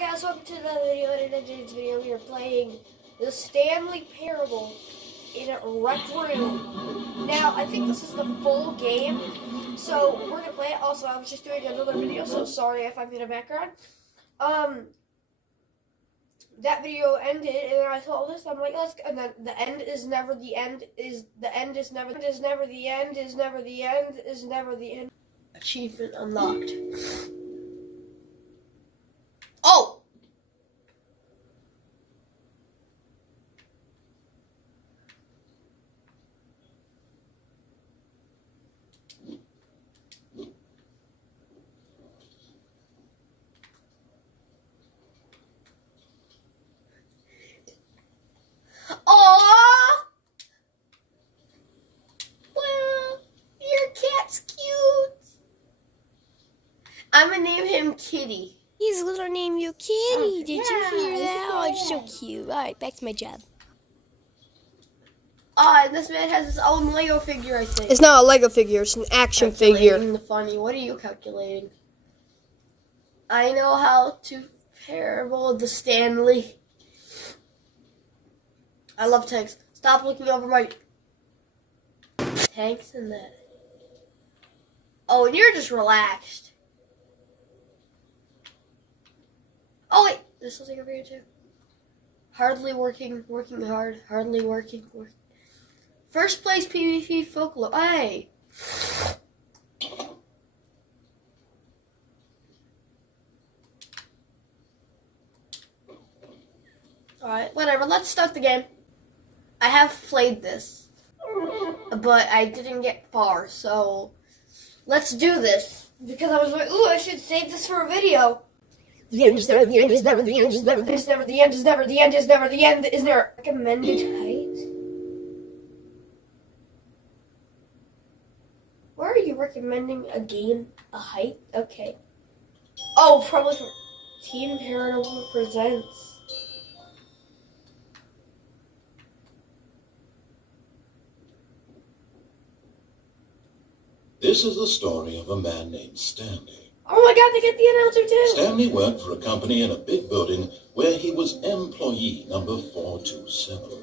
guys, welcome to another video. And in today's video, we are playing the Stanley Parrable in Recroom. Now, I think this is the full game, so we're gonna play it. Also, I was just doing another video, so sorry if I'm in the background. That video ended, and I saw this. I'm like, let's. And then the end is never the end. Is the end is never the end. Is never the end. Is never the end. Achievement unlocked. Oh! Aww! Well, your cat's cute. I'm gonna name him Kitty. He's gonna name you Kitty. Did you hear that? Yeah. Oh, it's so cute. Alright, back to my job. And this man has his own Lego figure, I think. It's not a Lego figure, it's an action figure. The funny. What are you calculating? I know how to parable the Stanley. I love tanks. Stop looking over my tanks and that. Oh, and you're just relaxed. Oh wait, there's something over here too. Hardly working hard, hardly working. First place PvP folklore. Hey! Alright, whatever, let's start the game. I have played this, but I didn't get far, so let's do this. Because I was like, ooh, I should save this for a video. The end is never, the end is never, the end is never, the end is never, the end is never, the end is never, the end is never. Recommended height? Why are you recommending a game, a height? Okay. Oh, probably for Team Parrable Presents. This is the story of a man named Stanley. Oh my god, they get the announcer too! Stanley worked for a company in a big building where he was employee number 427.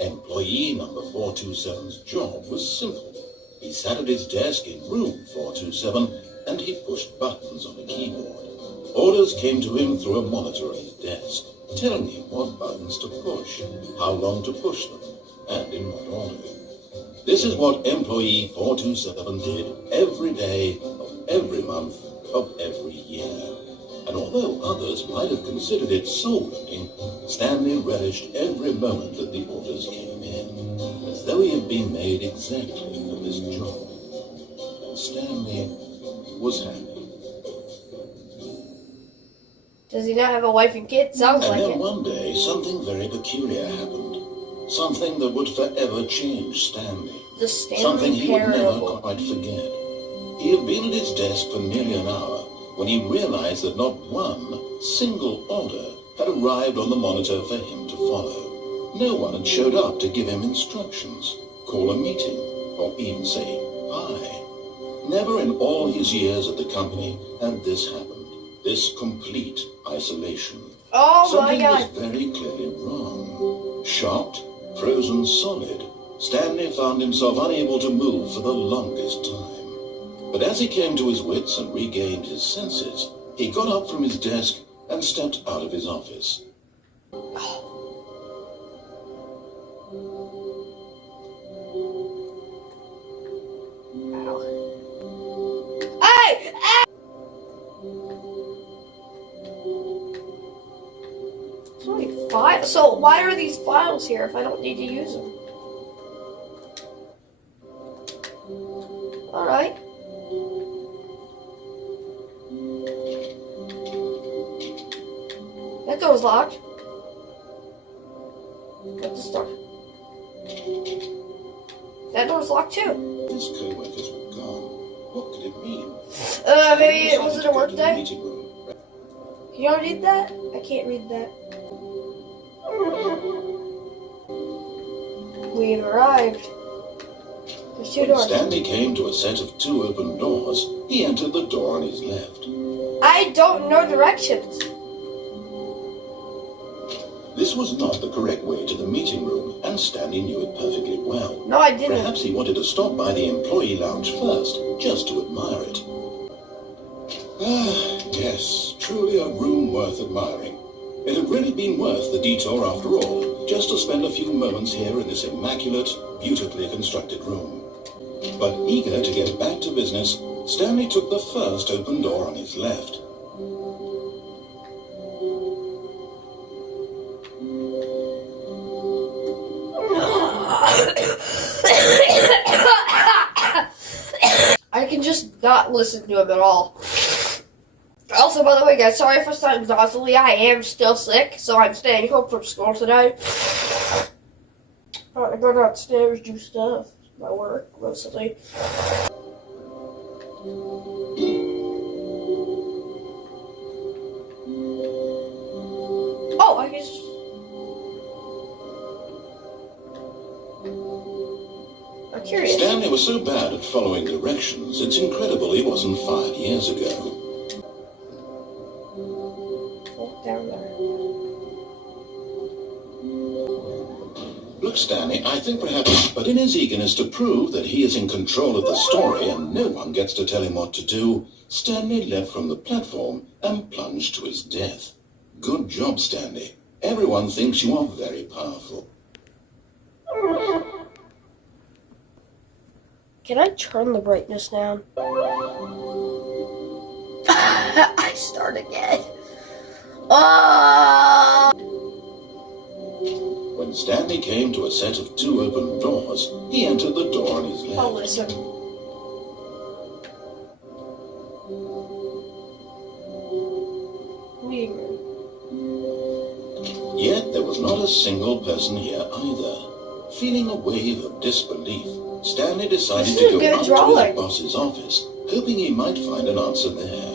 Employee number 427's job was simple. He sat at his desk in room 427 and he pushed buttons on a keyboard. Orders came to him through a monitor on his desk, telling him what buttons to push, how long to push them, and in what order. This is what employee 427 did every day of every month of every year. And although others might have considered it soul-rending, Stanley relished every moment that the orders came in, as though he had been made exactly for this job. And Stanley was happy. Does he not have a wife and kids? Sounds like And it. then one day, something very peculiar happened. Something that would forever change Stanley. The Stanley Something he would never Parrable. quite forget. He had been at his desk for nearly an hour when he realized that not one single order had arrived on the monitor for him to follow. No one had showed up to give him instructions, call a meeting, or even say hi. Never in all his years at the company had this happened. This complete isolation. Oh my Something god. was very clearly wrong. Shocked, frozen solid, Stanley found himself unable to move for the longest time. But as he came to his wits and regained his senses, he got up from his desk and stepped out of his office. Ow. Hey! Hey! So many files. So why are these files here if I don't need to use them? Alright. That door's locked. What's this door? That door's locked too. His co-workers were gone. What could it mean? Maybe it was it a work He day? meeting room. Can y'all read that? I can't read that. We've arrived. There's two When doors. Stanley came to a set of two open doors, he entered the door on his left. I don't know directions. This was not the correct way to the meeting room, and Stanley knew it perfectly well. No, I didn't. Perhaps he wanted to stop by the employee lounge first, just to admire it. Ah, yes, truly a room worth admiring. It had really been worth the detour after all, just to spend a few moments here in this immaculate, beautifully constructed room. But eager to get back to business, Stanley took the first open door on his left. I can just not listen to him at all. Also, by the way, guys, sorry if I sound noisily. I am still sick, so I'm staying home from school today. I go downstairs, do stuff. My work, mostly. Oh, I guess. I'm curious. Stanley was so bad at following directions, it's incredible he wasn't 5 years ago. Walk down there. Look, Stanley, I think perhaps, but in his eagerness to prove that he is in control of the story and no one gets to tell him what to do, Stanley leapt from the platform and plunged to his death. Good job, Stanley. Everyone thinks you are very powerful. Can I turn the brightness down? I start again. When Stanley came to a set of 2 open doors, he entered the door on his left. Oh, listen. Meeting room. Yet there was not a single person here either. Feeling a wave of disbelief, Stanley decided to go up to his boss's office, hoping he might find an answer there.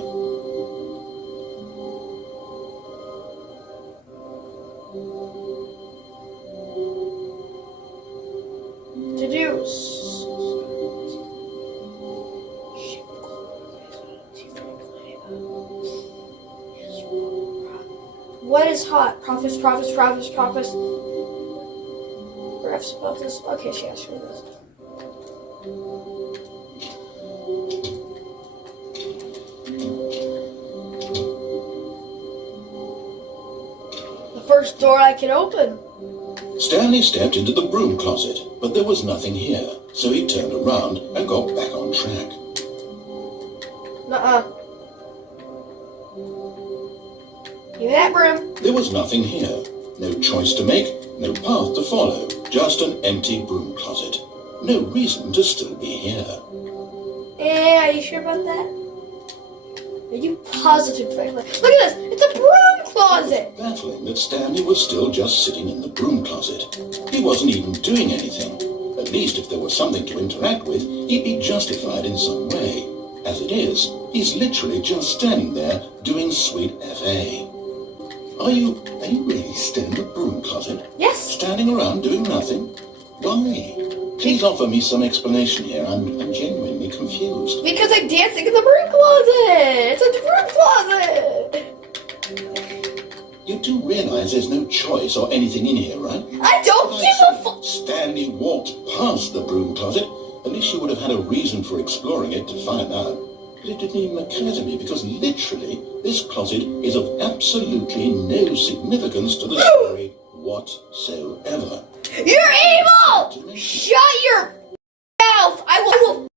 What is hot? Profits. Refs about this. Okay, she asked me this. The first door I can open. Stanley stepped into the broom closet, but there was nothing here, so he turned around and got back on track. Nuh-uh. Give me that broom. There was nothing here. No choice to make, no path to follow, just an empty broom closet. No reason to still be here. Are you sure about that? Are you positive, Franklin? Look at this! It's a broom closet! Baffling that Stanley was still just sitting in the broom closet. He wasn't even doing anything. At least if there was something to interact with, he'd be justified in some way. As it is, he's literally just standing there doing sweet FA. Are you really still in the broom closet? Yes. Standing around doing nothing? Why? Please offer me some explanation here. I'm genuinely confused. Because I'm dancing in the broom closet! It's a broom closet! You do realize there's no choice or anything in here, right? I don't give a fuck! Stanley walked past the broom closet. At least you would have had a reason for exploring it to find out. But it didn't even occur to me because literally this closet is of absolutely no significance to the story whatsoever. You're evil! Shut your mouth! I will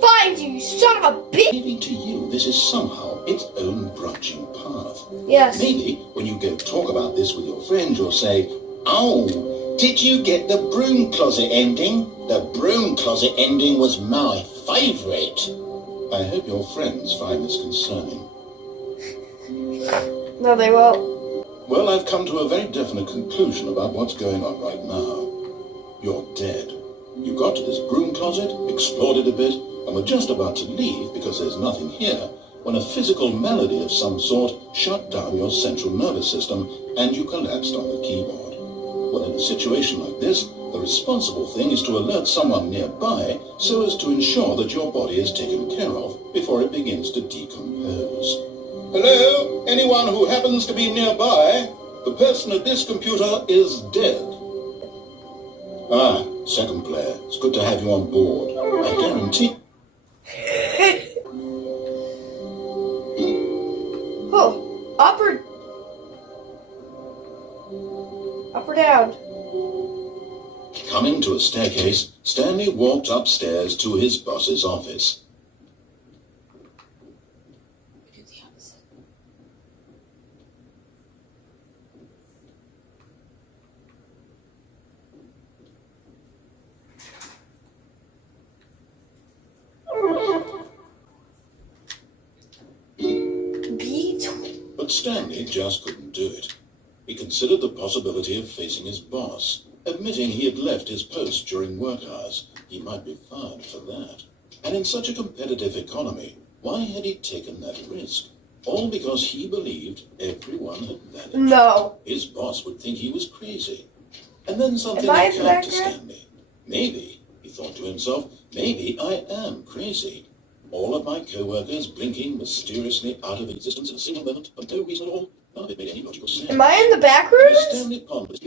find you, you son of a bitch! Maybe to you this is somehow its own branching path. Yes. Maybe when you go talk about this with your friends you'll say, "Oh, did you get the broom closet ending? The broom closet ending was my favourite." I hope your friends find this concerning. No, they won't. Well, I've come to a very definite conclusion about what's going on right now. You're dead. You got to this broom closet, explored it a bit, and were just about to leave because there's nothing here, when a physical malady of some sort shut down your central nervous system and you collapsed on the keyboard. Well, in a situation like this, the responsible thing is to alert someone nearby so as to ensure that your body is taken care of before it begins to decompose. Hello? Anyone who happens to be nearby? The person at this computer is dead. Ah, second player. It's good to have you on board. I guarantee... Oh, up or down? Coming to a staircase, Stanley walked upstairs to his boss's office. Do the opposite. But Stanley just couldn't do it. He considered the possibility of facing his boss, admitting he had left his post during work hours. He might be fired for that. And in such a competitive economy, why had he taken that risk? All because he believed everyone had vanished. No. His boss would think he was crazy. And then something Am I in the occurred to background? Stanley. Maybe, he thought to himself, maybe I am crazy. All of my co-workers blinking mysteriously out of existence in a single moment for no reason at all. None of it made any logical sense. Am I in the back room? Stanley pondered.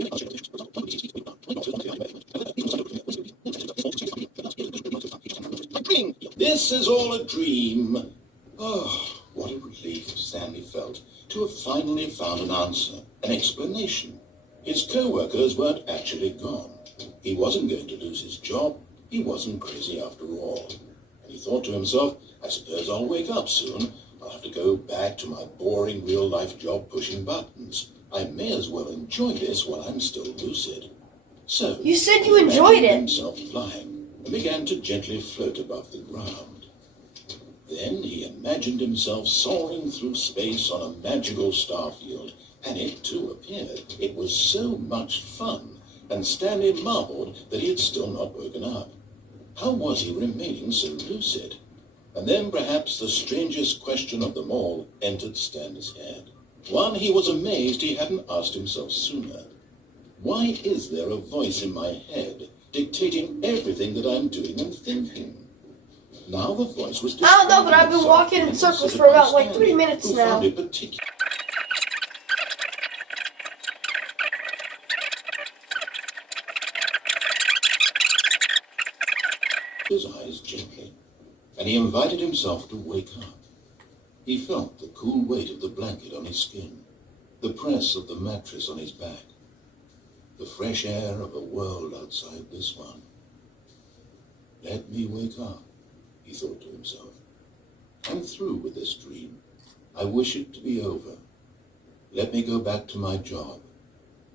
This is all a dream. Oh, what a relief Stanley felt to have finally found an answer, an explanation. His co-workers weren't actually gone. He wasn't going to lose his job. He wasn't crazy after all. And he thought to himself, I suppose I'll wake up soon. I'll have to go back to my boring real-life job pushing buttons. I may as well enjoy this while I'm still lucid. So, You said you he enjoyed imagined it. himself flying and began to gently float above the ground. Then he imagined himself soaring through space on a magical starfield, and it too appeared. It was so much fun, and Stanley marveled that he had still not woken up. How was he remaining so lucid? And then perhaps the strangest question of them all entered Stanley's head. One he was amazed he hadn't asked himself sooner. Why is there a voice in my head dictating everything that I'm doing and thinking? Now the voice was... I don't know, but I've been walking in circles for about like 3 minutes who now. found it particularly... his eyes gently, and he invited himself to wake up. He felt the cool weight of the blanket on his skin, the press of the mattress on his back, the fresh air of a world outside this one. Let me wake up, he thought to himself. I'm through with this dream. I wish it to be over. Let me go back to my job.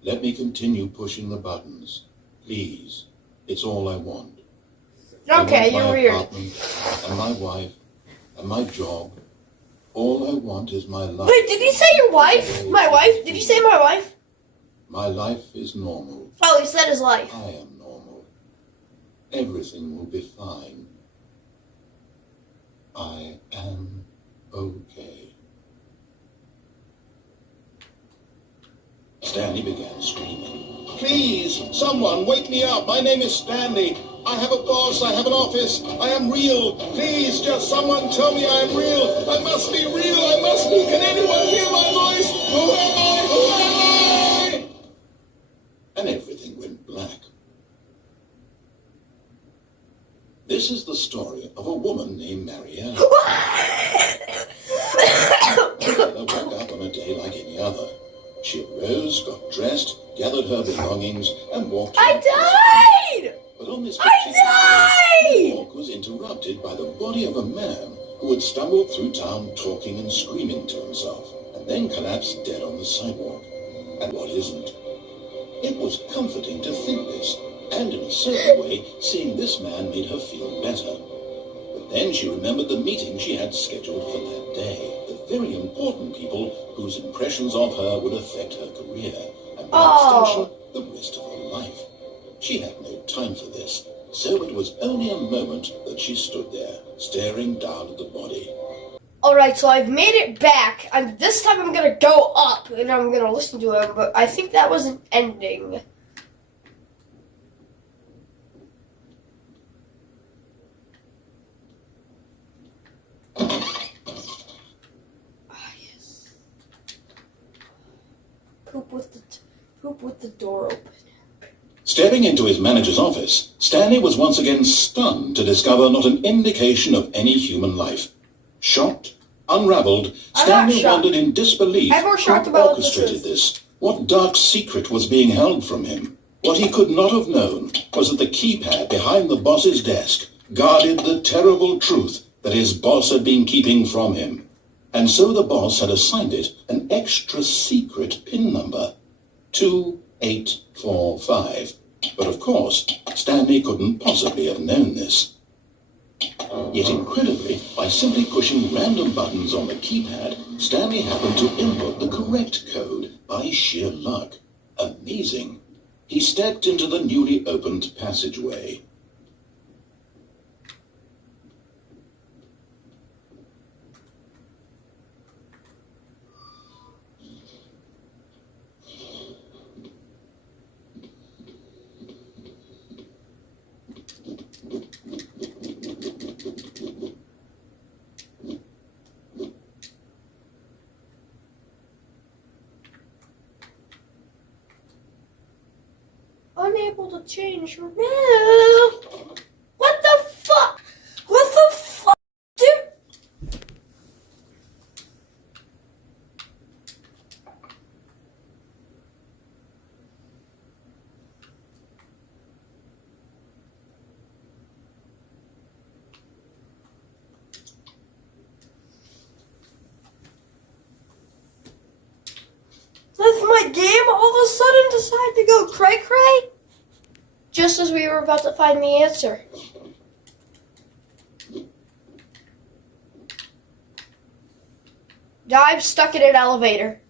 Let me continue pushing the buttons. Please, it's all I want. Okay, you're weird. Apartment, and my wife, and my job. All I want is my life. Wait, did he say your wife? My wife? Did he say my wife? My life is normal. Oh, he said his life. I am normal. Everything will be fine. I am okay. Stanley began screaming. Please, someone, wake me up. My name is Stanley. I have a boss. I have an office. I am real. Please, just someone tell me I am real. I must be real. I must be. Can anyone hear my voice? Who am I? Who am I? And everything went black. This is the story of a woman named Marianne. Marianne woke up on a day like any other. She arose, got dressed, gathered her belongings, and walked. I died! But on this I particular day, died! the walk was interrupted by the body of a man who had stumbled through town talking and screaming to himself, and then collapsed dead on the sidewalk. And what isn't? It was comforting to think this, and in a certain way, seeing this man made her feel better. But then she remembered the meeting she had scheduled for that day, the very important people whose impressions of her would affect her career, and by extension, the rest of her life. She had no time for this, so it was only a moment that she stood there, staring down at the body. Alright, so I've made it back. This time I'm gonna go up, and I'm gonna listen to him, but I think that was an ending. Poop with the door open. Stepping into his manager's office, Stanley was once again stunned to discover not an indication of any human life. Shocked, unraveled, Stanley wondered in disbelief I'm more shocked who about what this orchestrated is. this. What dark secret was being held from him? What he could not have known was that the keypad behind the boss's desk guarded the terrible truth that his boss had been keeping from him. And so the boss had assigned it an extra secret PIN number, 2845. But of course, Stanley couldn't possibly have known this. Yet incredibly, by simply pushing random buttons on the keypad, Stanley happened to input the correct code by sheer luck. Amazing. He stepped into the newly opened passageway. Unable to change your What the fuck? What the fuck, dude? Does my game all of a sudden decide to go cray-cray? Just as we were about to find the answer. Now I'm stuck in an elevator.